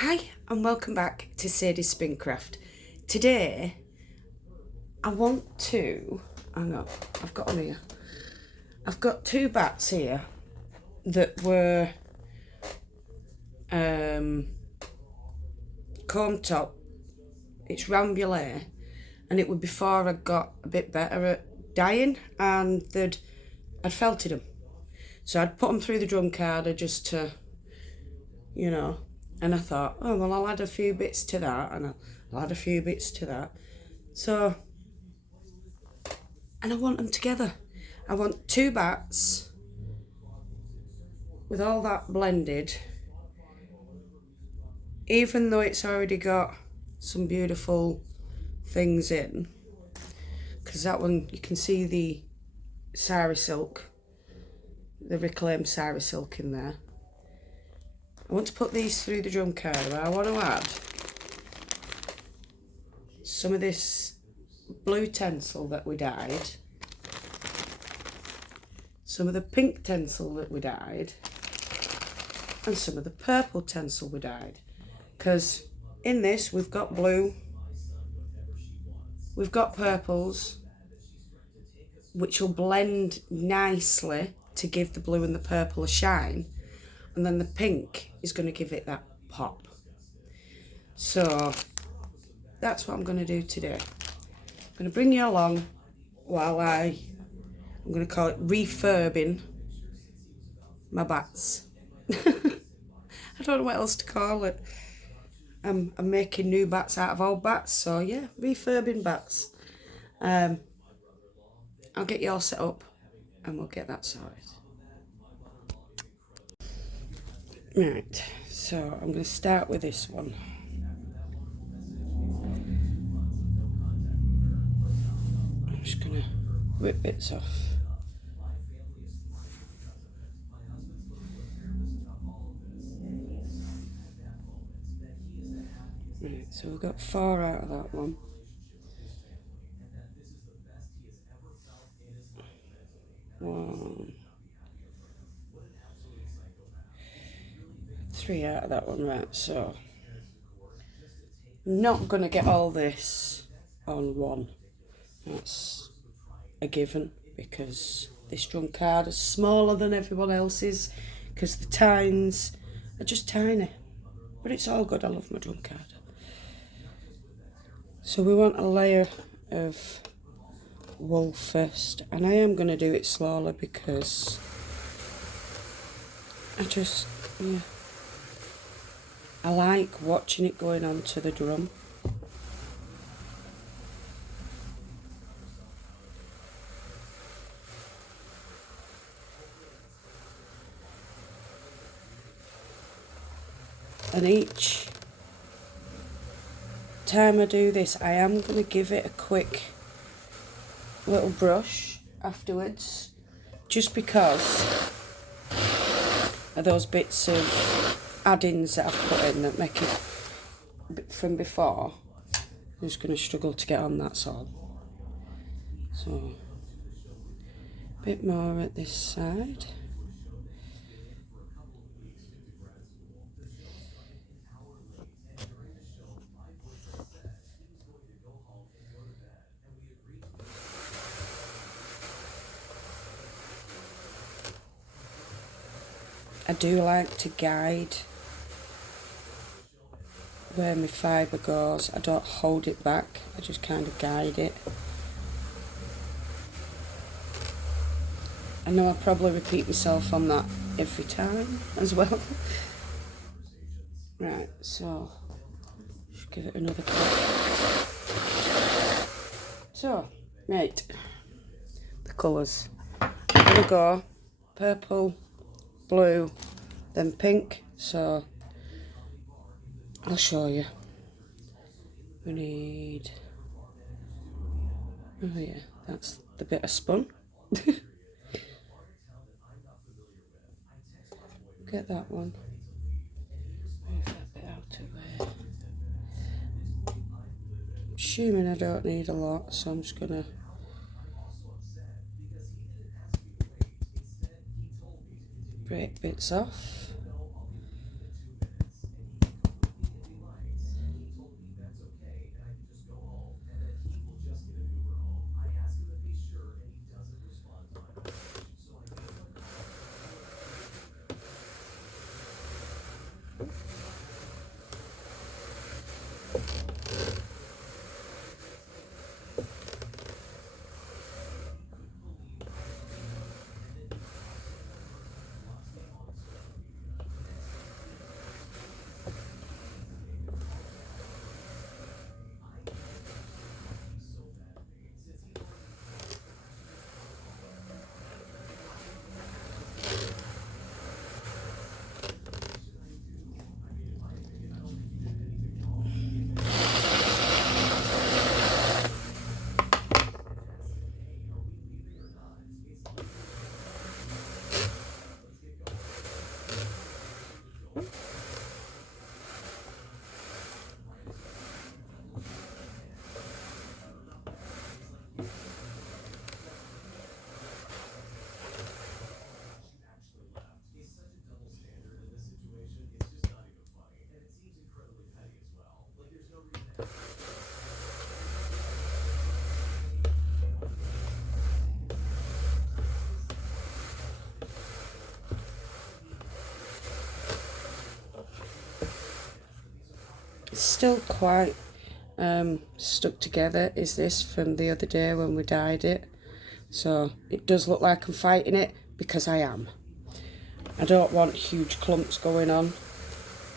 Hi and welcome back to Sadie's Spincraft. Today I want to, hang on, I've got them here. I've got two bats here that were comb top. It's Rambouillet, and it was before I got a bit better at dyeing, and I'd felted them. So I'd put them through the drum carder just to, and I thought, oh, well, I'll add a few bits to that, and I'll add a few bits to that. So, and I want them together. I want two bats with all that blended, even though it's already got some beautiful things in, because that one, you can see the sari silk, the reclaimed sari silk in there. I want to put these through the drum carder. I want to add some of this blue tencel that we dyed, some of the pink tencel that we dyed, and some of the purple tencel we dyed. Because in this we've got blue, we've got purples, which will blend nicely to give the blue and the purple a shine, and then the pink is going to give it that pop. So that's what I'm going to do today. I'm going to bring you along while I'm going to call it refurbing my bats. I don't know what else to call it. I'm making new bats out of old bats, so yeah, refurbing bats. I'll get you all set up and we'll get that sorted. Right, so I'm going to start with this one. I'm just going to rip bits off. Right, so we've got 4 out of that one. One, 3 out of that one, right, so I'm not going to get all this on one. That's a given, because this drum card is smaller than everyone else's, because the tines are just tiny. But it's all good, I love my drum card. So we want a layer of wool first, and I am going to do it slowly because I like watching it going onto the drum. And each time I do this, I am going to give it a quick little brush afterwards, just because of those bits of add-ins that I've put in that make it from before. I'm just going to struggle to get on, that's all. So a bit more at this side. I do like to guide where my fibre goes. I don't hold it back, I just kind of guide it. I know I probably repeat myself on that every time as well. Right, so just give it another click. So, right, the colours. I'm going to go purple, blue, then pink, so I'll show you. We need, oh yeah, that's the bit I spun. Get that one. Move that bit out of there. Assuming I don't need a lot, so I'm just gonna break bits off. It's still quite stuck together, is this, from the other day when we dyed it. So it does look like I'm fighting it, because I am. I don't want huge clumps going on,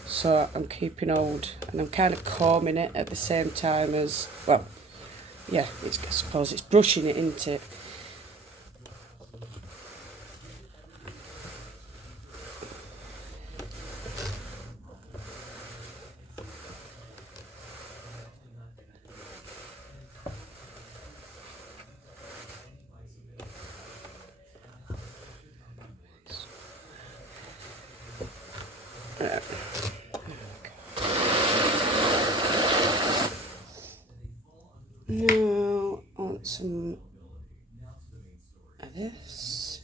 so I'm keeping hold, and I'm kind of combing it at the same time as, well, yeah, I suppose it's brushing it, isn't it? Now, I want some of this.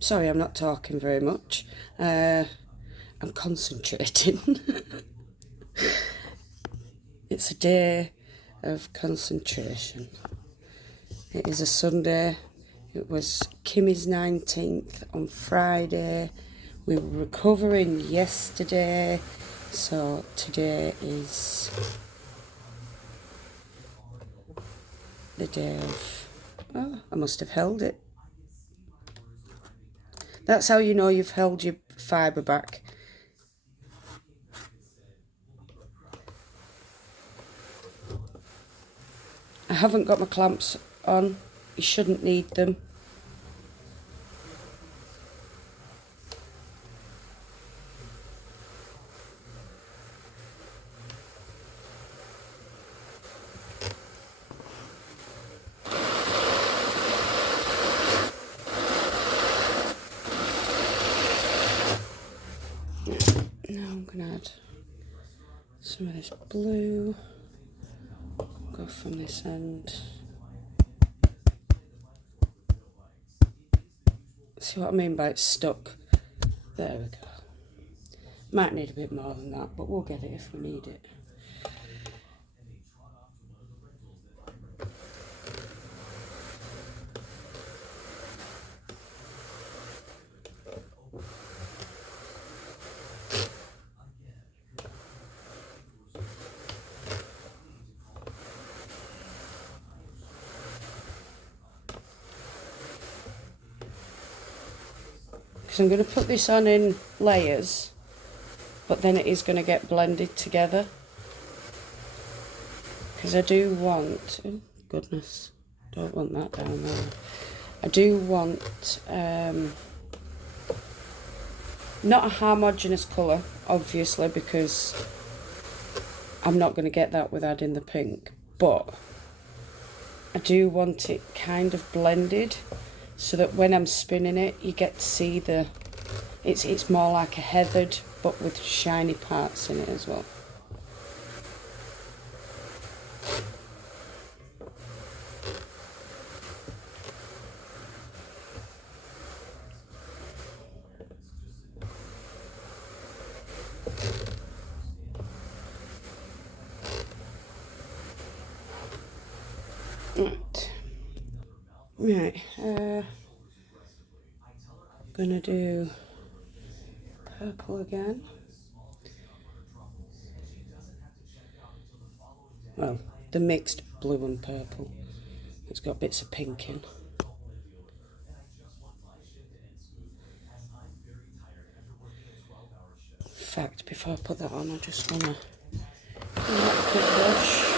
Sorry, I'm not talking very much. I'm concentrating. It's a day of concentration. It is a Sunday. It was Kimmy's 19th on Friday. We were recovering yesterday, so today is the day of... Oh, I must have held it. That's how you know you've held your fibre back. I haven't got my clamps on. You shouldn't need them. Now I'm going to add some of this blue. Go from this end. See what I mean by it's stuck? There we go. Might need a bit more than that, but we'll get it if we need it. because I'm going to put this on in layers, but then it is going to get blended together. Because I do want, oh goodness, don't want that down there. I do want not a homogeneous colour, obviously, because I'm not going to get that with adding the pink, but I do want it kind of blended so that when I'm spinning it, you get to see the, it's more like a heathered, but with shiny parts in it as well. Right, gonna do purple again. Well, the mixed blue and purple. It's got bits of pink in. In fact, before I put that on, I just want to give that a quick brush.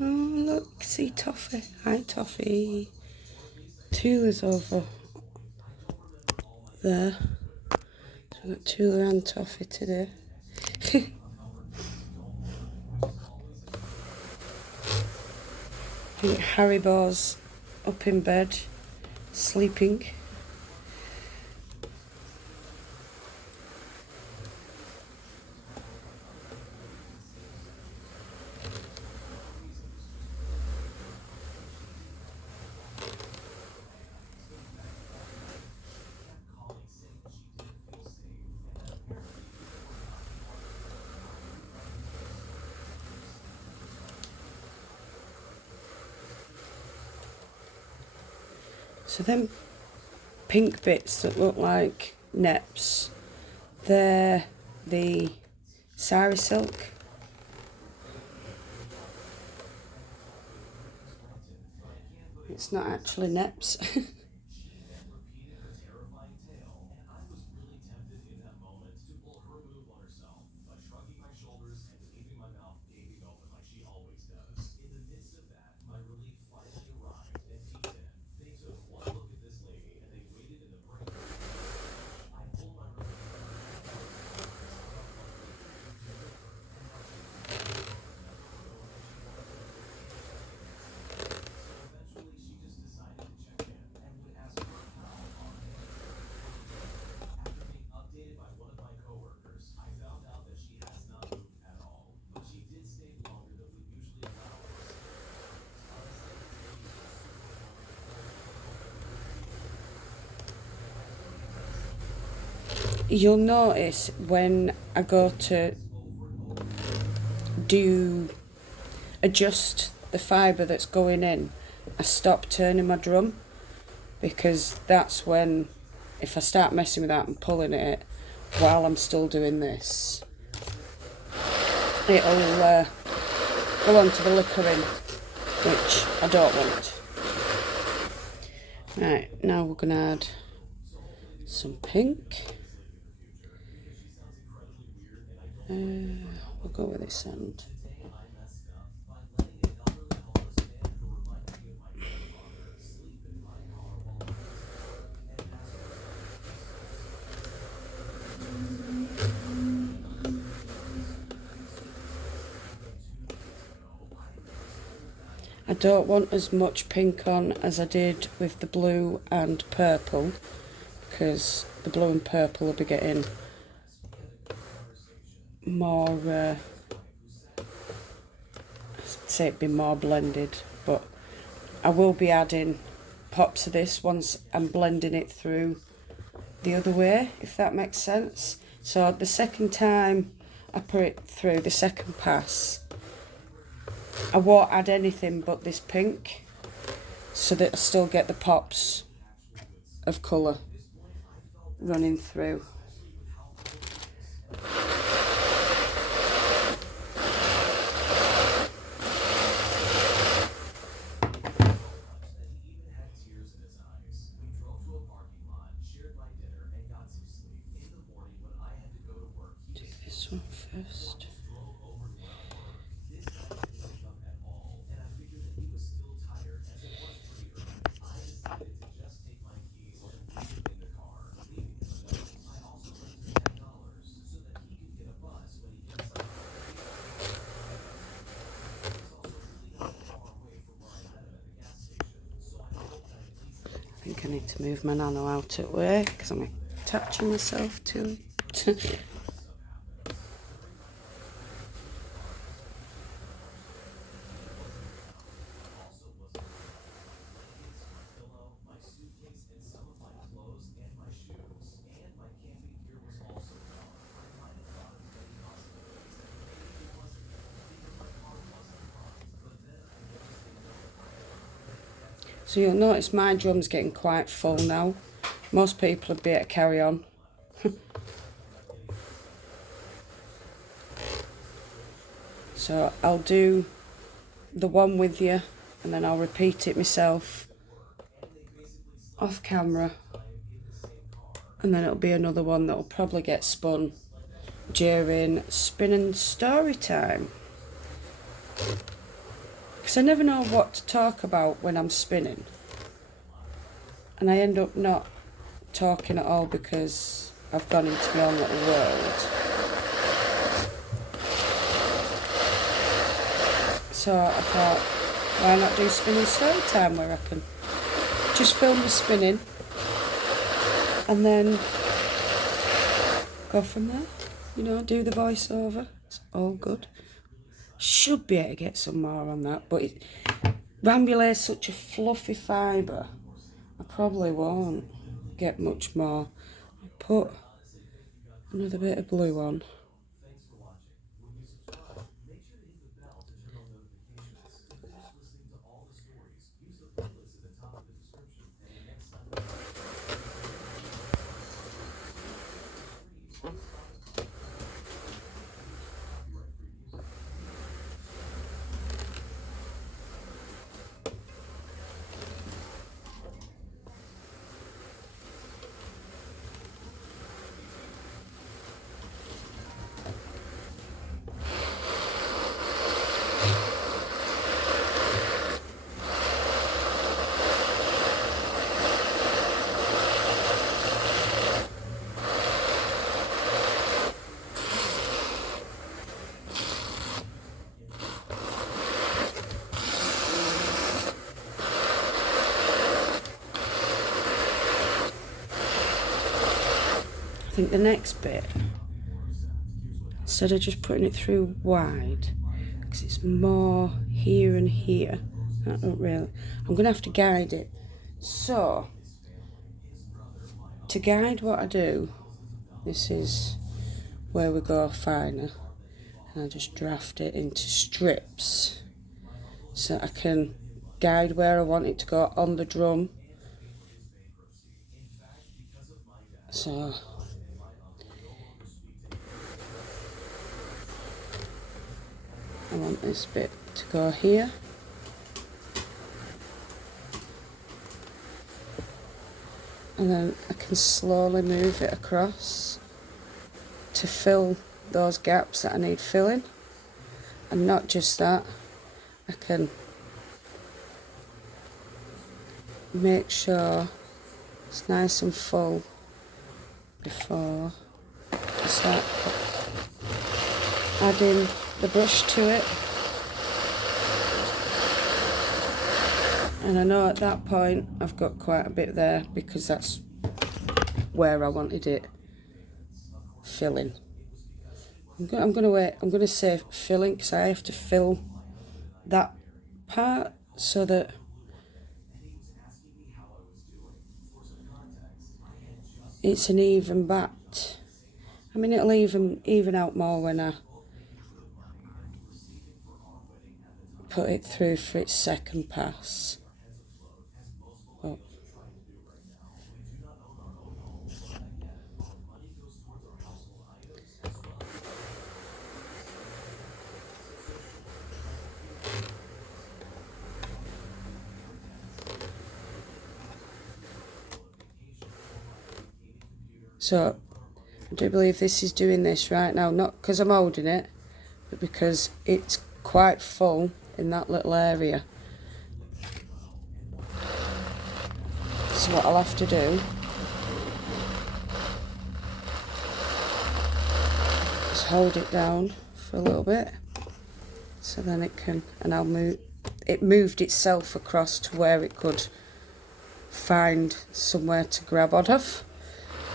Oh, look, see Toffee. Hi, Toffee. Tula's over there. So I've got Tula and Toffee today. I think Haribo's up in bed, sleeping. So them pink bits that look like neps, they're the sari silk. It's not actually neps. You'll notice when I go to adjust the fibre that's going in, I stop turning my drum, because that's when, if I start messing with that and pulling it while I'm still doing this, it'll go on to the liquoring, which I don't want. Right, now we're going to add some pink. We'll go with this end. I don't want as much pink on as I did with the blue and purple, because the blue and purple will be getting more, I'd say it'd be more blended, but I will be adding pops of this once I'm blending it through the other way, if that makes sense. So the second time I put it through, the second pass, I won't add anything but this pink, so that I still get the pops of colour. running through. Do this one first. I think I need to move my nano out at work because I'm attaching myself to it. So you'll notice my drum's getting quite full now. Most people would be able to carry on. So I'll do the one with you and then I'll repeat it myself off camera, and then it'll be another one that'll probably get spun during spinning story time, because I never know what to talk about when I'm spinning, and I end up not talking at all because I've gone into my own little world. So I thought, why not do spinning story time where I can just film the spinning and then go from there, you know, do the voiceover. It's all good. Should be able to get some more on that, but Rambouillet is such a fluffy fibre, I probably won't get much more. I'll put another bit of blue on. I think the next bit, instead of just putting it through wide, because it's more here and here, I don't really, I'm going to have to guide it. So, to guide what I do, this is where we go finer, and I just draft it into strips so I can guide where I want it to go on the drum. So I want this bit to go here, and then I can slowly move it across to fill those gaps that I need filling. And not just that, I can make sure it's nice and full before I start adding the brush to it. And I know at that point I've got quite a bit there because that's where I wanted it filling. I'm gonna say filling because I have to fill that part so that it's an even batt. I mean, it'll even out more when I put it through for its second pass. But So I do believe this is doing this right now, not because I'm holding it, but because it's quite full in that little area. So what I'll have to do is hold it down for a little bit, so then it can, and I'll move, it moved itself across to where it could find somewhere to grab on of,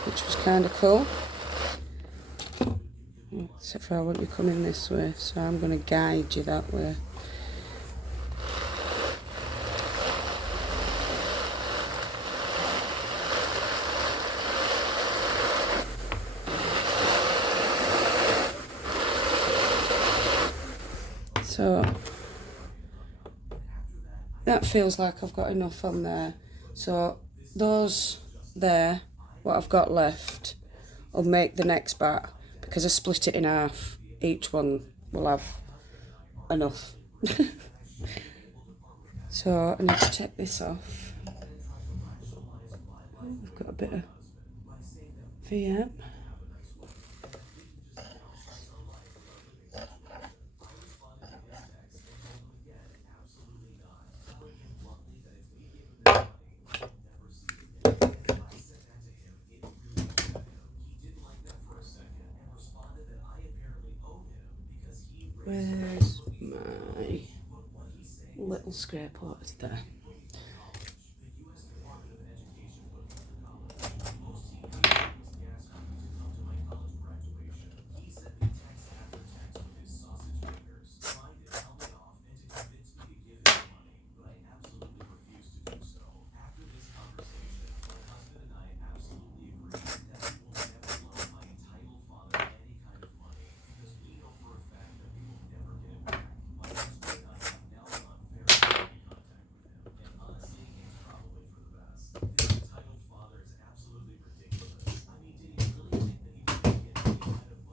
which was kind of cool. Except for I want you coming this way, so I'm going to guide you that way. So that feels like I've got enough on there. So those there, what I've got left, will make the next batt, because I split it in half. Each one will have enough. So I need to take this off. I've got a bit of VM. Where's my little scrape out there?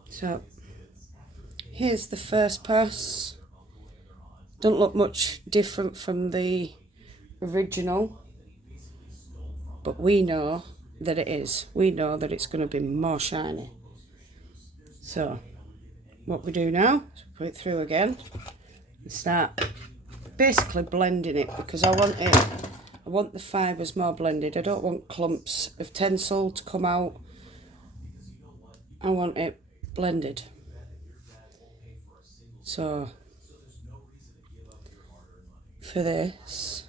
So here's the first pass. Don't look much different from the original, but we know that it is. We know that it's going to be more shiny. So what we do now is we put it through again and start basically blending it, because I want the fibres more blended. I don't want clumps of tencel to come out. I want it blended. So for this,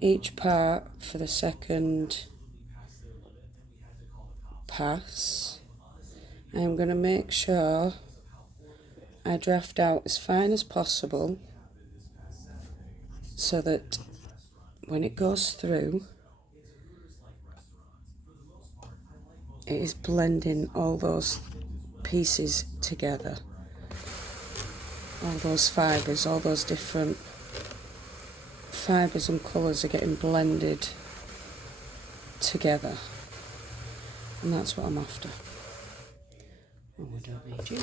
each part for the second pass, I'm going to make sure I draft out as fine as possible, so that when it goes through, it is blending all those pieces together. All those fibres, all those different fibres and colours are getting blended together. And that's what I'm after. Oh, I don't need you.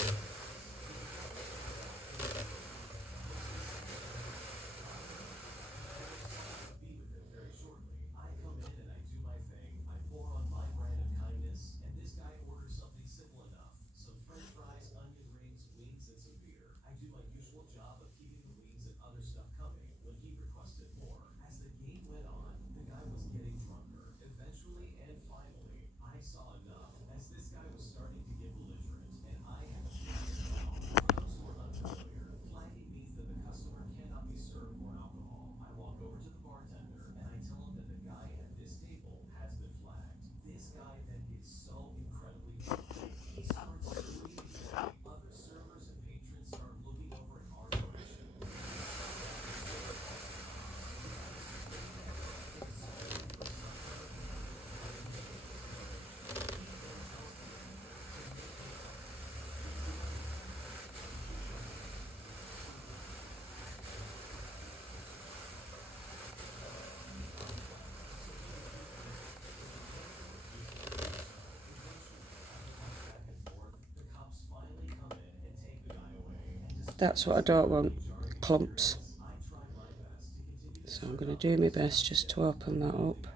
That's what I don't want, clumps. So I'm going to do my best just to open that up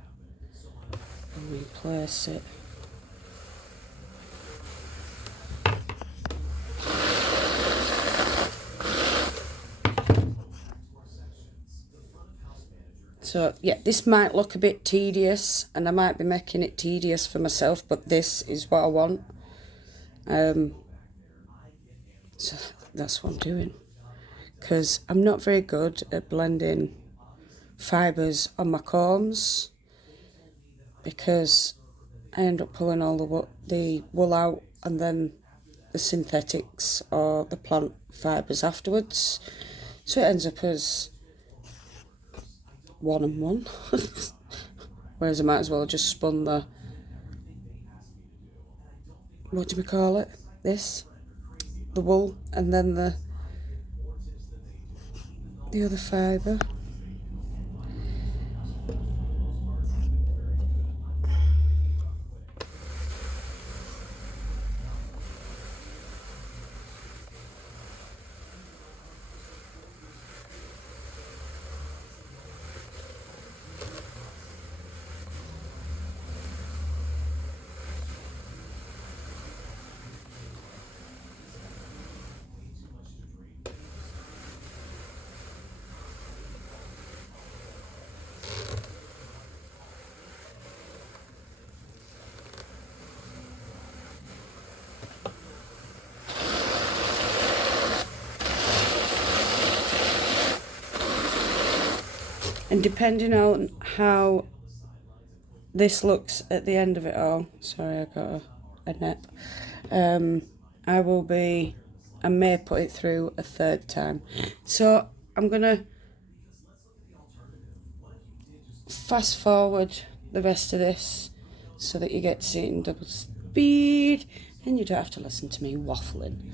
and replace it So yeah, this might look a bit tedious, and I might be making it tedious for myself, but this is what I want. So that's what I'm doing, because I'm not very good at blending fibres on my combs, because I end up pulling all the wool out and then the synthetics or the plant fibres afterwards, so it ends up as one and one. Whereas I might as well have just spun the, what do we call it, this, the wool, and then the other fibre. And depending on how this looks at the end of it all, sorry, I got a nap, I may put it through a third time. So I'm going to fast forward the rest of this so that you get to see it in double speed and you don't have to listen to me waffling.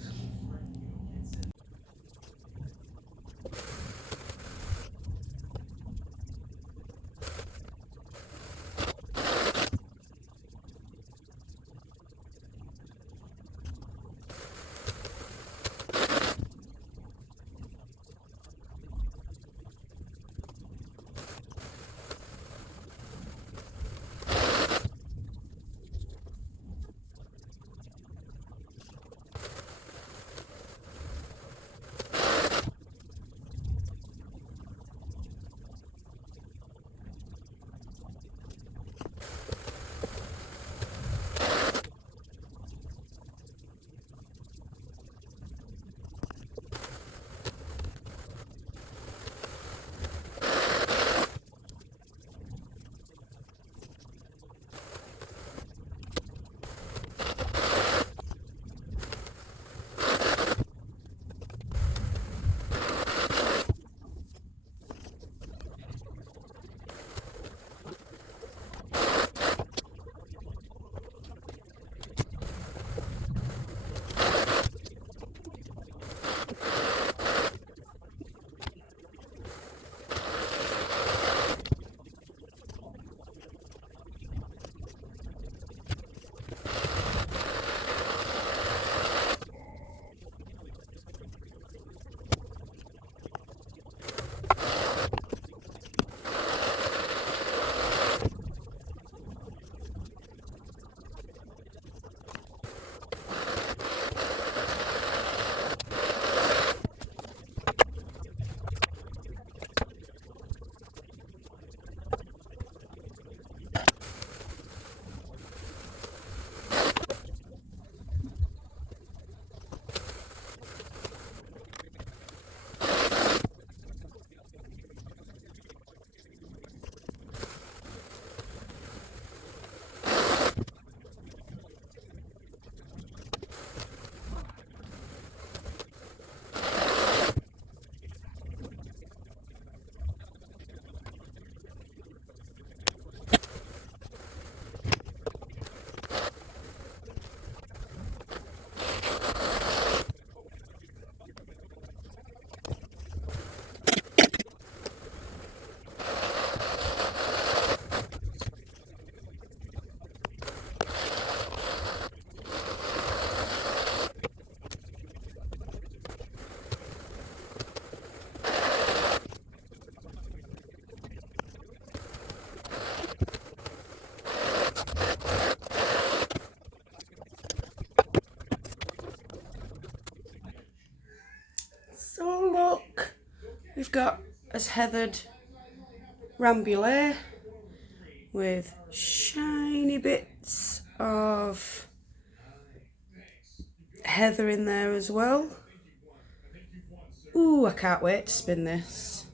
So look, we've got as heathered rambouillet with shiny bits of heather in there as well. Ooh, I can't wait to spin this.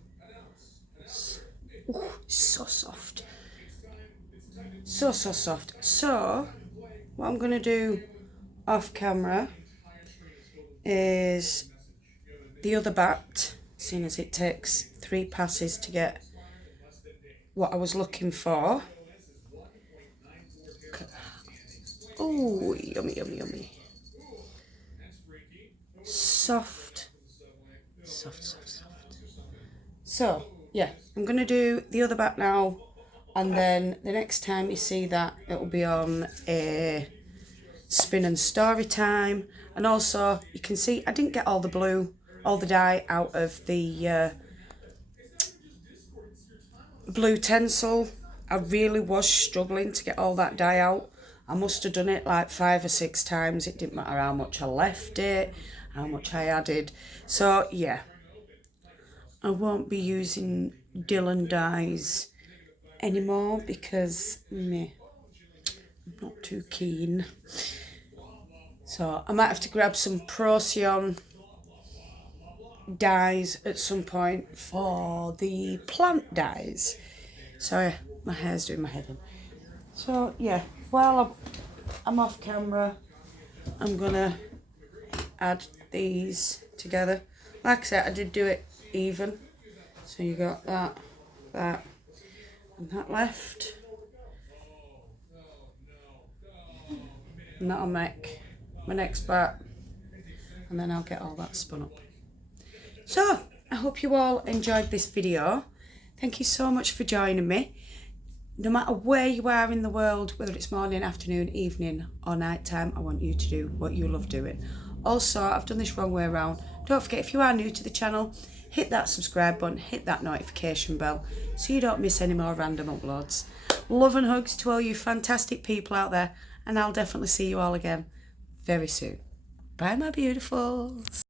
Ooh, so soft. So soft. So, what I'm going to do off camera is the other batt, seeing as it takes 3 passes to get what I was looking for. Oh, yummy, yummy, yummy. Soft. So, yeah, I'm going to do the other batt now, and then the next time you see that, it will be on a spin and story time. And also, you can see I didn't get all the blue, all the dye out of the blue tencel. I really was struggling to get all that dye out. I must have done it like 5 or 6 times. It didn't matter how much I left it, how much I added. So yeah, I won't be using Dylan dyes anymore because I'm not too keen. So I might have to grab some Procyon dyes at some point for the plant dyes. Sorry, my hair's doing my head in. So yeah, while I'm off camera, I'm gonna add these together. Like I said, I did do it even. So you got that, and that left. And that'll make my next batt. And then I'll get all that spun up. So, I hope you all enjoyed this video. Thank you so much for joining me. No matter where you are in the world, whether it's morning, afternoon, evening or night time, I want you to do what you love doing. Also, I've done this wrong way around. Don't forget, if you are new to the channel, hit that subscribe button, hit that notification bell so you don't miss any more random uploads. Love and hugs to all you fantastic people out there, and I'll definitely see you all again very soon. Bye, my beautifuls.